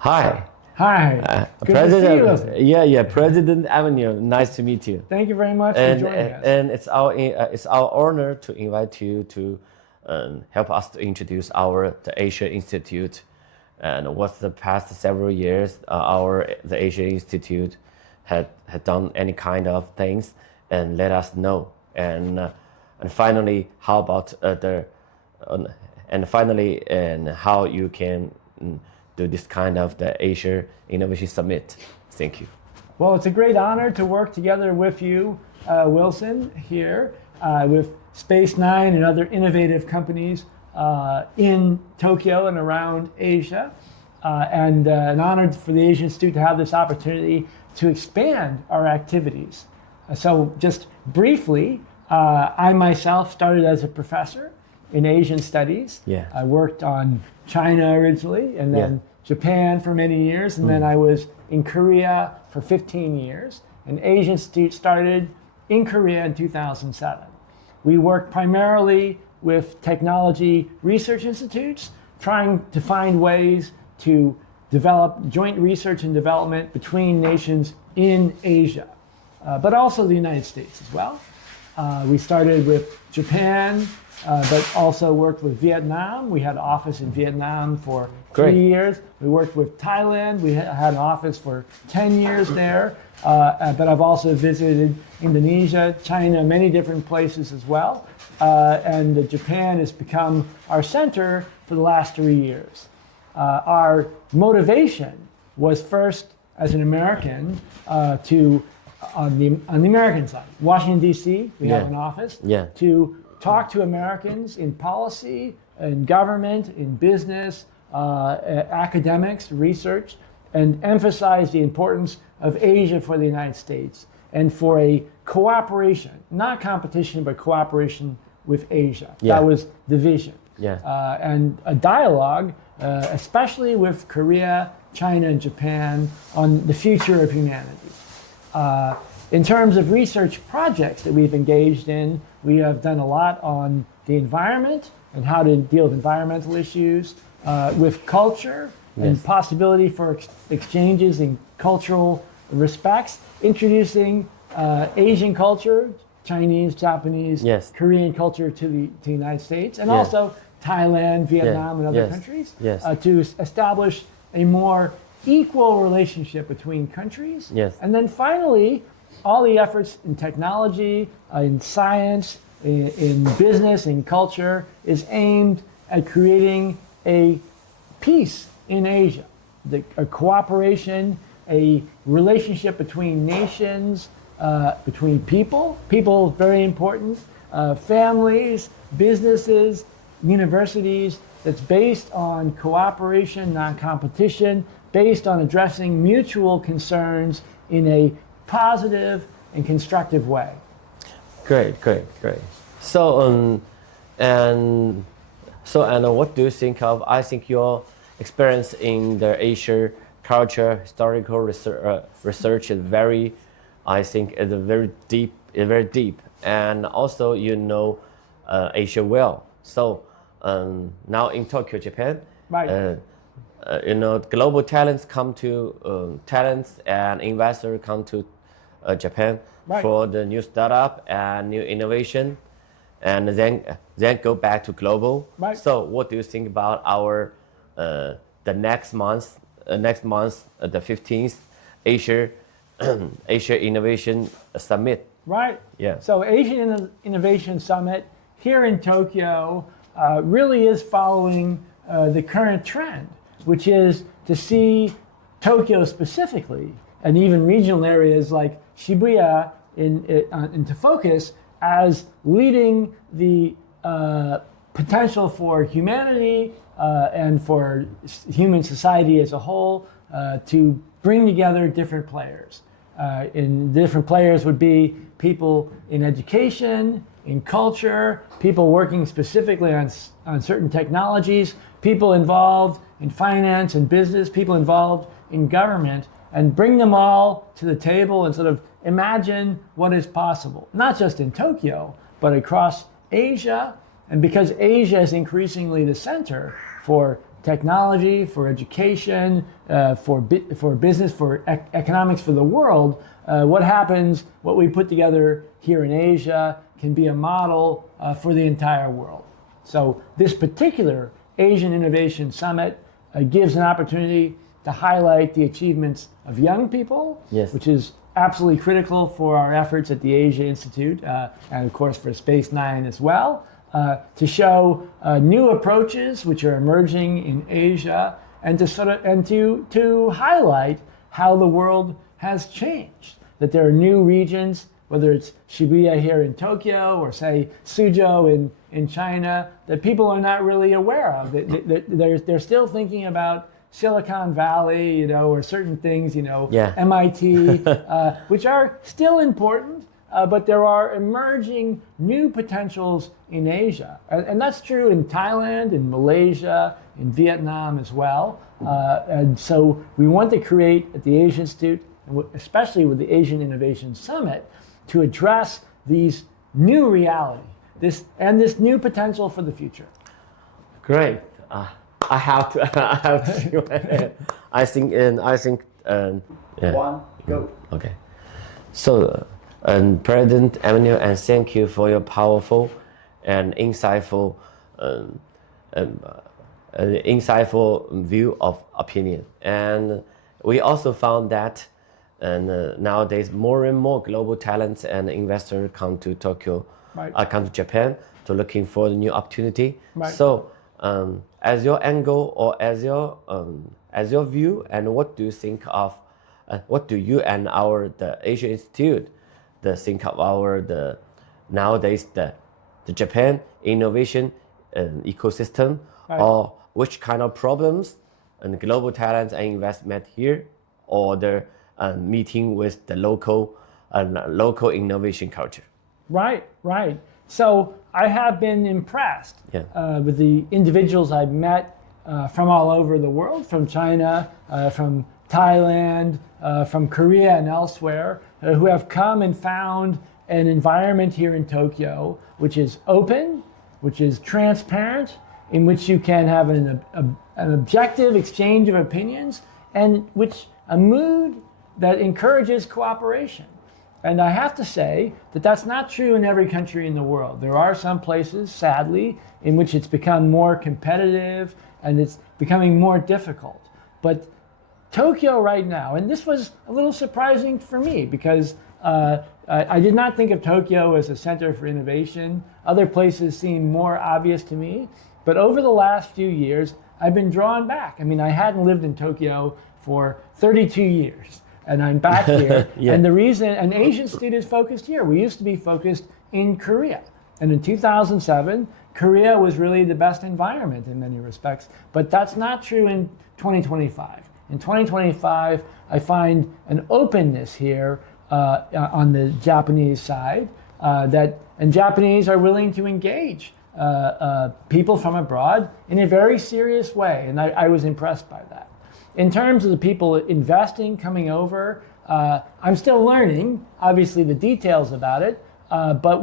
Hi. Hi. Good to see you. President. President Emmanuel. Nice to meet you. Thank you very much for And joining us. and it's our honor to invite you to help us to introduce the Asia Institute, and what's the past several years the Asia Institute had done any kind of things, and let us know. And finally, how about and how you can do this kind of the Asia Innovation Summit. Thank you. Well, it's a great honor to work together with you, Wilson, here with Space Nine and other innovative companies in Tokyo and around Asia. And an honor for the Asia Institute to have this opportunity to expand our activities. So just briefly, I myself started as a professor in Asian studies. Yeah. I worked on China originally, and then Japan for many years, and then I was in Korea for 15 years. And Asian Institute started in Korea in 2007. We work primarily with technology research institutes, trying to find ways to develop joint research and development between nations in Asia, but also the United States as well. We started with Japan, but also worked with Vietnam. We had an office in Vietnam for 3 years. We worked with Thailand. We had an office for 10 years there. But I've also visited Indonesia, China, many different places as well. And Japan has become our center for the last 3 years. Our motivation was first, as an American, on the American side, Washington, D.C., we have an office, to talk to Americans in policy, in government, in business, academics, research, and emphasize the importance of Asia for the United States and for a cooperation, not competition, but cooperation with Asia. That was the vision. And a dialogue, especially with Korea, China, and Japan, on the future of humanity. In terms of research projects that we've engaged in, we have done a lot on the environment and how to deal with environmental issues, with culture and possibility for exchanges in cultural respects, introducing Asian culture, Chinese, Japanese, Korean culture to the United States, and also Thailand, Vietnam, and other countries, to establish a more equal relationship between countries. And then finally, all the efforts in technology, in science, in business, in culture, is aimed at creating a peace in Asia, a cooperation, a relationship between nations, between people very important, families, businesses, universities, that's based on cooperation, non-competition, based on addressing mutual concerns in a positive and constructive way. Great. So, what do you think of? I think your experience in the Asia culture, historical research is very deep, and also Asia well. So now in Tokyo, Japan, global talents and investors come to Japan for the new startup and new innovation, and then go back to global. So what do you think about our the next month, the 15th Asia Innovation Summit? So Asian Innovation Summit here in Tokyo really is following the current trend, which is to see Tokyo specifically, and even regional areas like Shibuya into focus as leading the potential for humanity and for human society as a whole to bring together different players. And different players would be people in education, in culture, people working specifically on certain technologies, people involved in finance and business, people involved in government, and bring them all to the table and sort of imagine what is possible, not just in Tokyo, but across Asia. And because Asia is increasingly the center for technology, for education, for business, for economics, for the world, what we put together here in Asia can be a model for the entire world. So this particular Asian Innovation Summit gives an opportunity to highlight the achievements of young people, yes, which is absolutely critical for our efforts at the Asia Institute, and of course for Space 9 as well, to show new approaches which are emerging in Asia, and to highlight how the world has changed. That there are new regions, whether it's Shibuya here in Tokyo or say Suzhou in China, that people are not really aware of. They're still thinking about Silicon Valley, or certain things, MIT, which are still important, but there are emerging new potentials in Asia. And that's true in Thailand, in Malaysia, in Vietnam as well. And so we want to create at the Asia Institute, especially with the Asian Innovation Summit, to address these new reality, this new potential for the future. Great. I have to. I think. Yeah. One, go. Okay. So, President Emmanuel, and thank you for your powerful and insightful view of opinion. And we also found that, nowadays more and more global talents and investors come to Tokyo, right, come to Japan to looking for the new opportunity. Right. So, as your angle or as your view, and what do you think of? What do you and the Asia Institute think of nowadays the Japan innovation ecosystem, right, or which kind of problems and global talents and investment here, or the meeting with the local innovation culture? Right. So I have been impressed with the individuals I've met from all over the world, from China, from Thailand, from Korea and elsewhere, who have come and found an environment here in Tokyo which is open, which is transparent, in which you can have an objective exchange of opinions, and a mood that encourages cooperation. And I have to say that that's not true in every country in the world. There are some places, sadly, in which it's become more competitive and it's becoming more difficult. But Tokyo right now, and this was a little surprising for me because I did not think of Tokyo as a center for innovation. Other places seem more obvious to me. But over the last few years, I've been drawn back. I mean, I hadn't lived in Tokyo for 32 years. And I'm back here, yeah. And the reason an Asian student is focused here, we used to be focused in Korea. And in 2007, Korea was really the best environment in many respects, but that's not true in 2025. In 2025, I find an openness here on the Japanese side, and Japanese are willing to engage people from abroad in a very serious way, and I was impressed by that. In terms of the people investing, coming over, I'm still learning, obviously, the details about it, but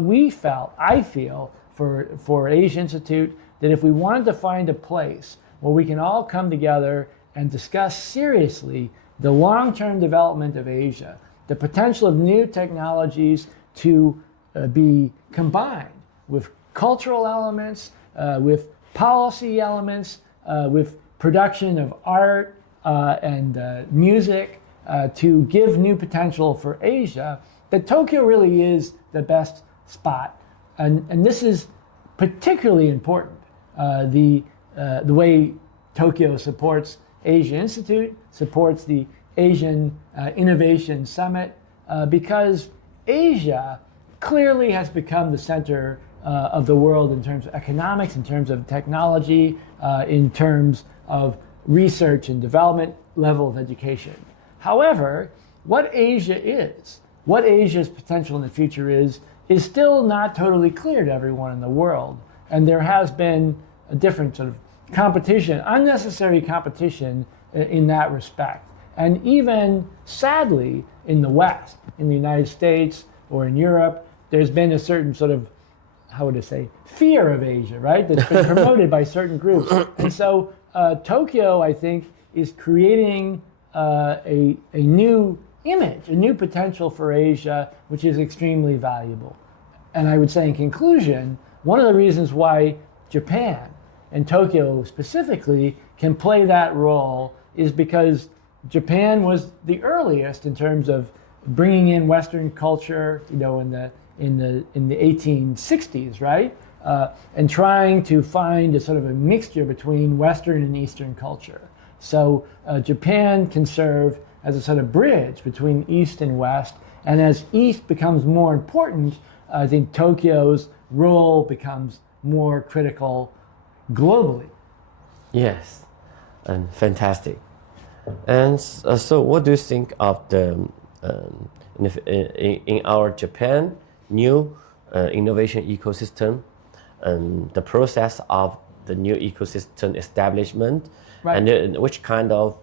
I feel, for Asia Institute, that if we wanted to find a place where we can all come together and discuss seriously the long-term development of Asia, the potential of new technologies to be combined with cultural elements, with policy elements, with production of art, and music, to give new potential for Asia, that Tokyo really is the best spot. And this is particularly important, the way Tokyo supports Asia Institute, supports the Asian Innovation Summit, because Asia clearly has become the center of the world in terms of economics, in terms of technology, in terms of research and development level of education. However, what Asia's potential in the future is still not totally clear to everyone in the world. And there has been a different sort of competition, unnecessary competition in that respect. And even sadly, in the West, in the United States or in Europe, there's been a certain sort of, how would I say, fear of Asia, right? That's been promoted by certain groups. And so Tokyo, I think, is creating a new image, a new potential for Asia, which is extremely valuable. And I would say in conclusion, one of the reasons why Japan and Tokyo specifically can play that role is because Japan was the earliest in terms of bringing in Western culture, in the 1860s, right? And trying to find a sort of a mixture between Western and Eastern culture. So Japan can serve as a sort of bridge between East and West. And as East becomes more important, I think Tokyo's role becomes more critical globally. Yes, and fantastic. And so what do you think of the in our Japan new innovation ecosystem, the process of the new ecosystem establishment, right. And which kind of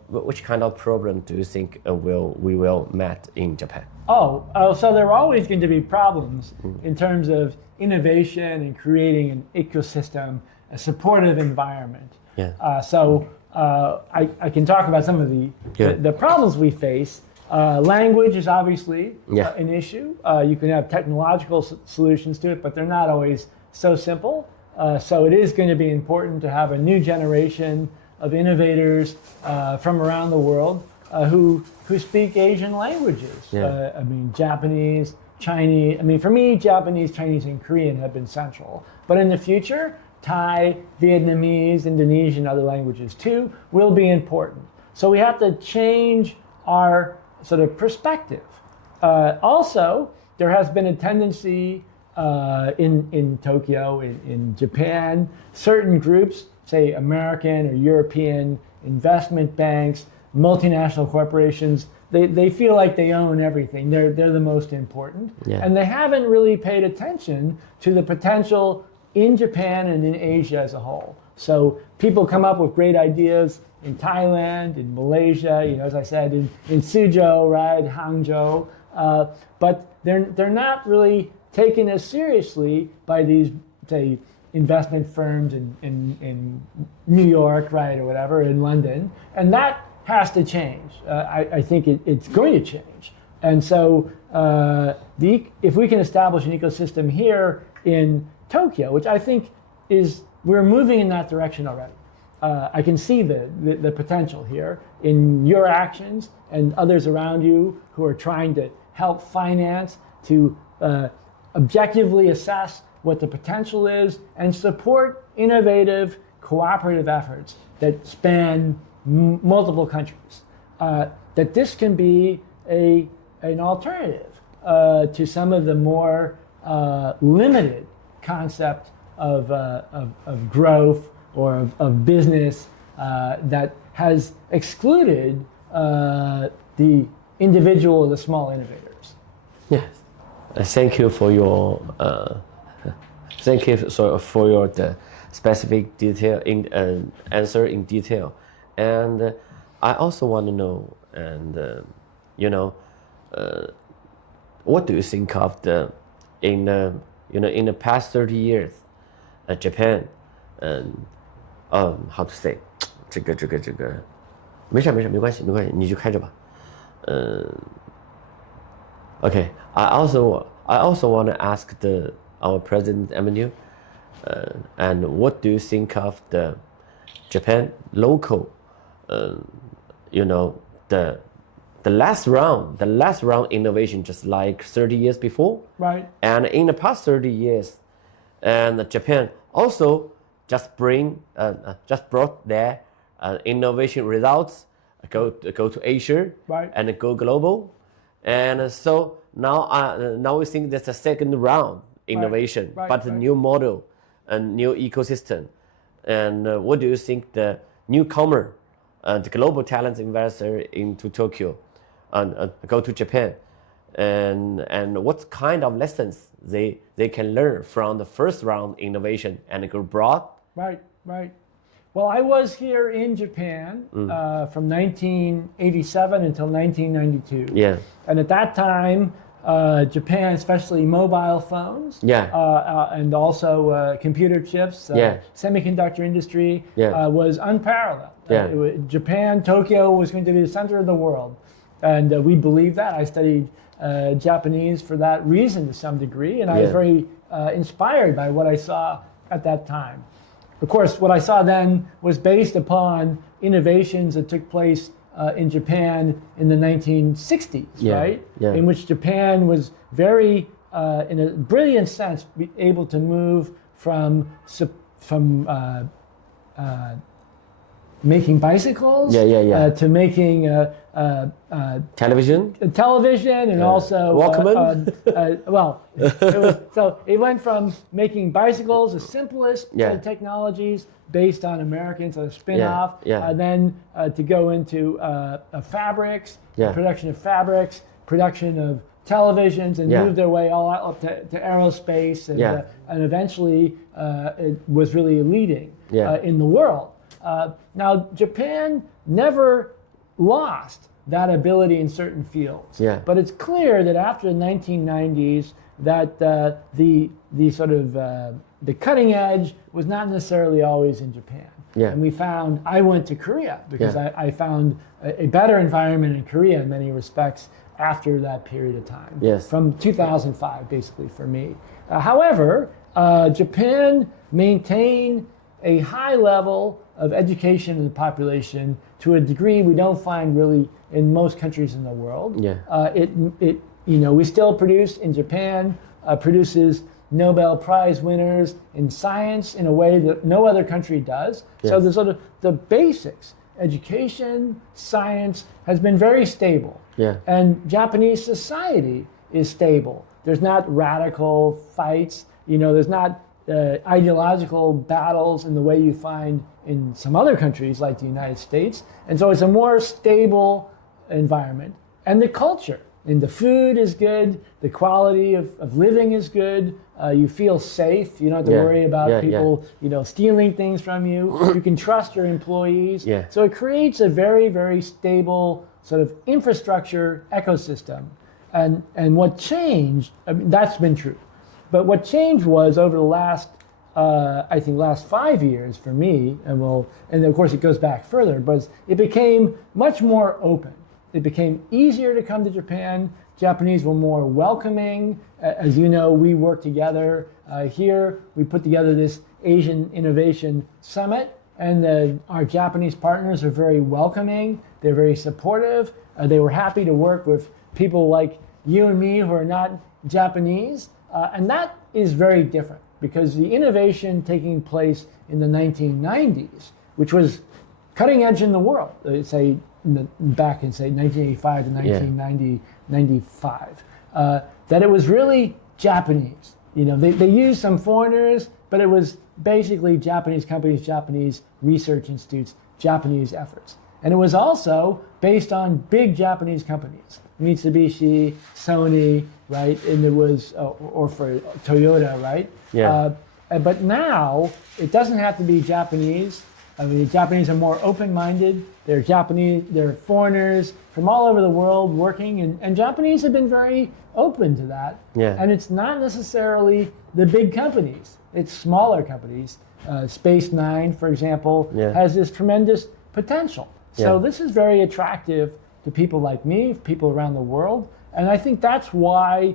problem do you think we will met in Japan? So there are always going to be problems in terms of innovation and creating an ecosystem, a supportive environment. Yeah. I can talk about some of the problems we face. Language is obviously an issue. You can have technological solutions to it, but they're not always so simple. So it is going to be important to have a new generation of innovators from around the world who speak Asian languages. Yeah. Japanese, Chinese. For me, Japanese, Chinese, and Korean have been central. But in the future, Thai, Vietnamese, Indonesian, other languages too, will be important. So we have to change our sort of perspective. Also, there has been a tendency in Tokyo, in Japan, certain groups, say American or European investment banks, multinational corporations, they feel like they own everything. They're the most important. Yeah. And they haven't really paid attention to the potential in Japan and in Asia as a whole. So people come up with great ideas in Thailand, in Malaysia, as I said, in Suzhou, right, Hangzhou, but they're not really taken as seriously by these, say, investment firms in New York, right, or whatever, in London, and that has to change. I think it's going to change. And so if we can establish an ecosystem here in Tokyo, which I think we're moving in that direction already. I can see the potential here in your actions and others around you who are trying to help finance, to objectively assess what the potential is and support innovative, cooperative efforts that span multiple countries. That this can be an alternative to some of the more limited concept of growth or of business that has excluded the individual, the small innovators. Yes, thank you for your the specific detail in answer in detail, and I also want to know, and what do you think of in the past 30 years, Japan, how to say, 这个，没事，没关系，你就开着吧。Okay, I also want to ask our President Emmanuel, and what do you think of the Japan local, the last round innovation, just like 30 years before, right? And in the past 30 years, and Japan also just brought their innovation results go to Asia, right, and go global, and so now we think that's a second round innovation, right, but a new model, a new ecosystem. And what do you think the newcomer, the global talent investor into Tokyo, go to Japan, and what kind of lessons they can learn from the first round innovation and go broad? Right. Well, I was here in Japan from 1987 until 1992. Yeah. And at that time, Japan, especially mobile phones, and also computer chips, semiconductor industry was unparalleled. Japan, Tokyo was going to be the center of the world, and we believed that. I studied Japanese for that reason to some degree, and I was very inspired by what I saw at that time. Of course, what I saw then was based upon innovations that took place in Japan in the 1960s, right? In which Japan was very, in a brilliant sense, able to move from making bicycles to making television, and also Walkman. It went from making bicycles, the simplest technologies based on Americans, a spin-off, then to go into fabrics, production of fabrics, production of televisions, and move their way all up to aerospace, and eventually it was really leading in the world. Now, Japan never lost that ability in certain fields, but it's clear that after the 1990s, that the sort of the cutting edge was not necessarily always in Japan. And I went to Korea because I found a better environment in Korea in many respects after that period of time, from 2005 basically for me. However, Japan maintained a high level of education in the population to a degree we don't find really in most countries in the world. We still produce in Japan, produces Nobel Prize winners in science in a way that no other country does. So the sort of the basics, education, science, has been very stable. And Japanese society is stable. There's not radical fights. There's not ideological battles in the way you find in some other countries like the United States. And so it's a more stable environment. And the culture, and the food is good, the quality of living is good, you feel safe, you don't have to worry about people stealing things from you, you can trust your employees. So it creates a very, very stable sort of infrastructure ecosystem. And what changed, that's been true. But what changed was over the last, I think, last 5 years for me, and of course it goes back further, but it became much more open. It became easier to come to Japan. Japanese were more welcoming. As you know, we work together here. We put together this Asian Innovation Summit, and our Japanese partners are very welcoming. They're very supportive. They were happy to work with people like you and me who are not Japanese. And that is very different because the innovation taking place in the 1990s, which was cutting edge in the world, say back in 1985 to 1990, 95, that it was really Japanese. They used some foreigners, but it was basically Japanese companies, Japanese research institutes, Japanese efforts. And it was also based on big Japanese companies, Mitsubishi, Sony, right? And there was, or for Toyota, right? But now it doesn't have to be Japanese. I mean, the Japanese are more open-minded. They're foreigners from all over the world working, and Japanese have been very open to that. And it's not necessarily the big companies. It's smaller companies. Space Nine, for example, has this tremendous potential. So this is very attractive to people like me, people around the world. And I think that's why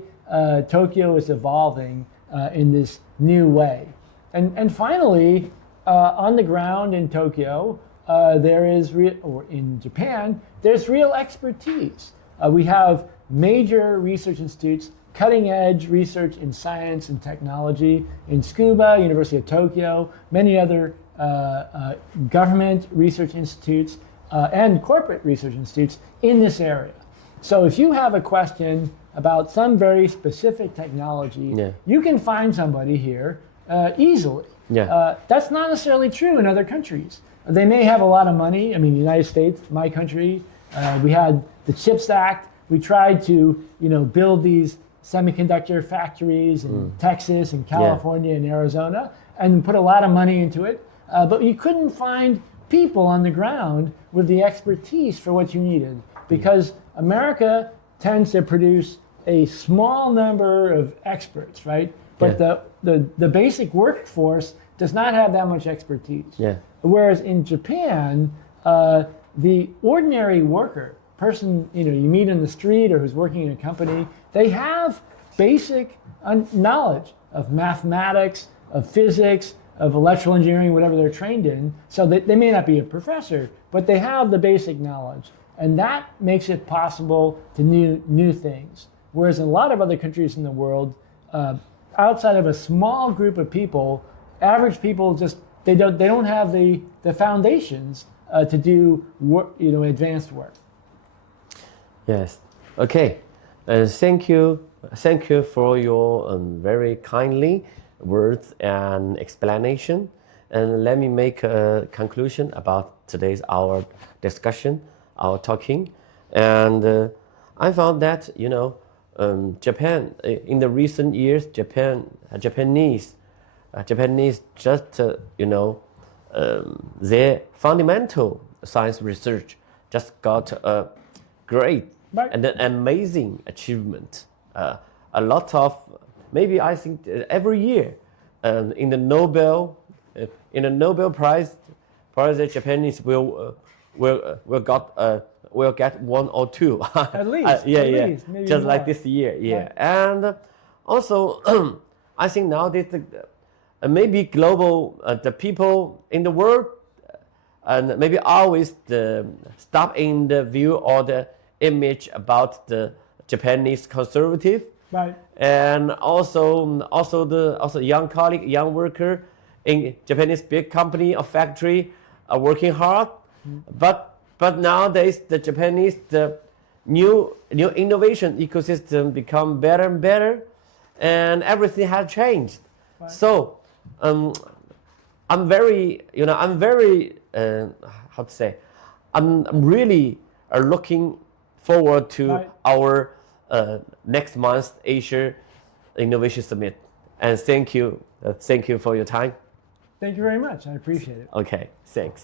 Tokyo is evolving in this new way. And finally, on the ground in Tokyo, or in Japan, there's real expertise. We have major research institutes, cutting edge research in science and technology in Tsukuba, University of Tokyo, many other government research institutes, and corporate research institutes in this area. So if you have a question about some very specific technology, you can find somebody here easily. That's not necessarily true in other countries. They may have a lot of money. I mean, the United States, my country, we had the CHIPS Act. We tried to, build these semiconductor factories in Texas and California and Arizona and put a lot of money into it. But you couldn't find people on the ground with the expertise for what you needed because America tends to produce a small number of experts, right? But the basic workforce does not have that much expertise. Yeah. Whereas in Japan, the ordinary worker, person you meet in the street or who's working in a company, they have basic knowledge of mathematics, of physics, of electrical engineering, whatever they're trained in. So they may not be a professor, but they have the basic knowledge. And that makes it possible to new things. Whereas in a lot of other countries in the world, outside of a small group of people, average people just they don't have the foundations to do work, advanced work. Yes. Okay. Thank you for your very kindly words and explanation. And let me make a conclusion about today's our discussion, our talking. And I found that Japan in the recent years, Japanese just their fundamental science research just got a great and an amazing achievement. A lot of maybe I think every year in the Nobel Prize, the Japanese will get one or two. At least, least, maybe just more. like this year, yeah. And also, I think nowadays maybe global the people in the world and maybe always stop in the view or the image about the Japanese conservative, right? And also young colleague, young worker in Japanese big company or factory are working hard, but nowadays the Japanese new innovation ecosystem become better and better, and everything has changed. Right. So I'm very how to say, I'm really looking forward to our next month's Asia Innovation Summit. And thank you for your time. Thank you very much. I appreciate it. Okay, thanks.